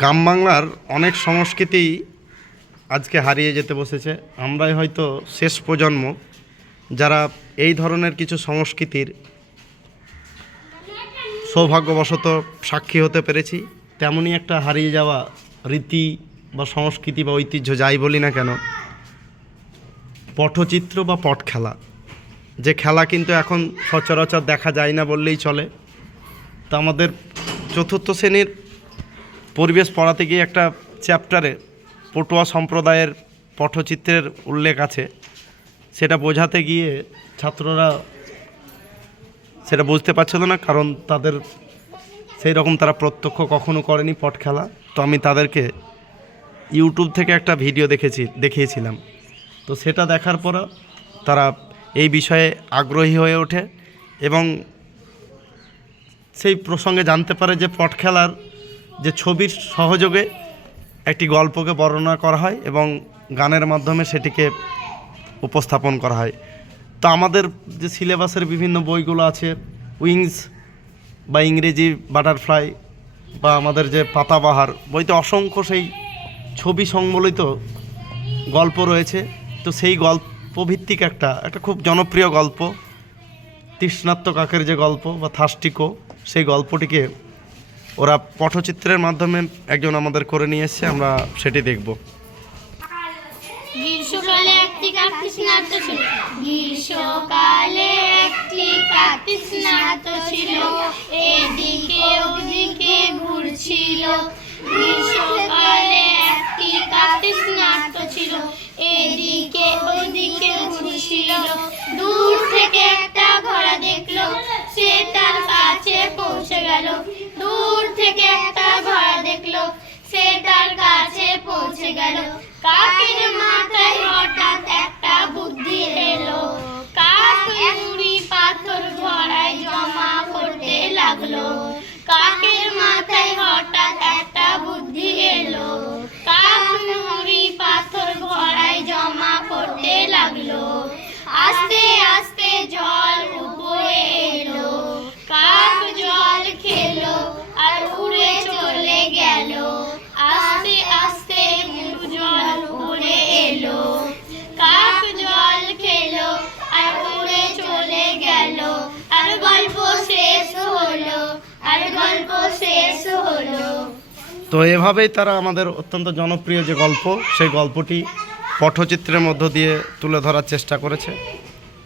গ্রাম বাংলার অনেক সংস্কৃতি আজকে হারিয়ে যেতে বসেছে। আমরাই হয়তো শেষ প্রজন্ম যারা এই ধরনের কিছু সংস্কৃতির সৌভাগ্যবশত সাক্ষী হতে পেরেছি। তেমনই একটা হারিয়ে যাওয়া রীতি বা সংস্কৃতি বা ঐতিহ্য যাই বলি না কেন, পটচিত্র বা পট খেলা, যে খেলা কিন্তু এখন সচরাচর দেখা যায় না বললেই চলে। তো আমাদের চতুর্থ শ্রেণীর পরিবেশ পড়াতে গিয়ে একটা চ্যাপ্টারে পটুয়া সম্প্রদায়ের পটচিত্রের উল্লেখ আছে। সেটা বোঝাতে গিয়ে ছাত্ররা সেটা বুঝতে পারছিল না, কারণ তাদের সেই রকম তারা প্রত্যক্ষ কখনো করেনি পট খেলা। তো আমি তাদেরকে ইউটিউব থেকে একটা ভিডিও দেখিয়েছিলাম। তো সেটা দেখার পর তারা এই বিষয়ে আগ্রহী হয়ে ওঠে এবং সেই প্রসঙ্গে জানতে পারে যে পট খেলার যে ছবির সহযোগে একটি গল্পকে বর্ণনা করা হয় এবং গানের মাধ্যমে সেটিকে উপস্থাপন করা হয়। তো আমাদের যে সিলেবাসের বিভিন্ন বইগুলো আছে, উইংস বা ইংরেজি বাটারফ্লাই বা আমাদের যে পাতাবাহার, বইতে অসংখ্য সেই ছবি সংবলিত গল্প রয়েছে। তো সেই গল্পভিত্তিক একটা খুব জনপ্রিয় গল্প, তৃষ্ণার্ত কাকের যে গল্প বা থাস্টিকো, সেই গল্পটিকে ওরা পটচিত্রের মাধ্যমে একজন আমাদের করে নিয়ে এসছে। আমরা সেটি দেখব। গ্রীষ্মকালে একটি কাক তৃষ্ণার্ত ছিল। গ্রীষ্মকালে একটি কাক তৃষ্ণার্ত ছিল, এদিকে ওদিকে ঘুরছিল। গ্রীষ্মকালে একটি কাক তৃষ্ণার্ত ছিল, এদিকে ওদিকে ঘুরছিল। দূর থেকে একটা ঘোড়া দেখলো, সে তার কাছে পৌঁছে গেল। দূর থেকে একটা ঘোড়া দেখলো, সে তার কাছে পৌঁছে গেল। কাকের মাথায় হঠাৎ একটা বুদ্ধি এলো। কাক নুড়ি পাথর ঘোড়ায় জমা করতে লাগলো। কাকের মাথায় হঠাৎ একটা বুদ্ধি এলো। কাক নুড়ি পাথর ঘোড়ায় জমা করতে লাগলো। আস্তে আস্তে জল উপরে এলো। কাক জল খেলো আর উড়ে চলে গেল। আস্তে আস্তে জল উড়ে এলো। কাক জল খেলো আর উড়ে চলে গেল। আর গল্প শেষ হলো, আর গল্প শেষ হলো। তো এভাবেই তারা আমাদের অত্যন্ত জনপ্রিয় যে গল্প, সেই গল্পটি পটচিত্রের মধ্য দিয়ে তুলে ধরার চেষ্টা করেছে।